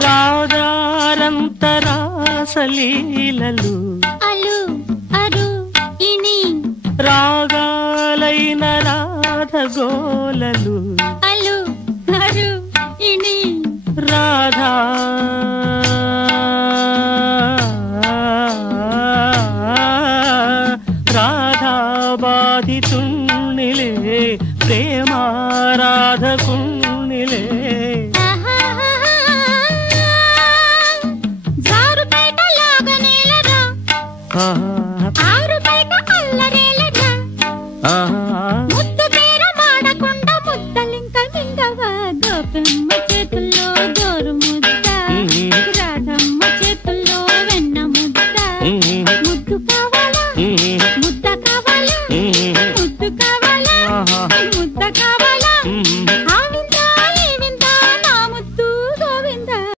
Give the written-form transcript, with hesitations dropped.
రాగారంతరాసలీలలు అలు అరు ఇని రాగాలైన రాధగోలలు అలు అరు ఇని రాధా రాధా బాధితుణ్ణిలే ప్రేమారాధకుణ్ణిలే జారుపేటలాగా నేలరా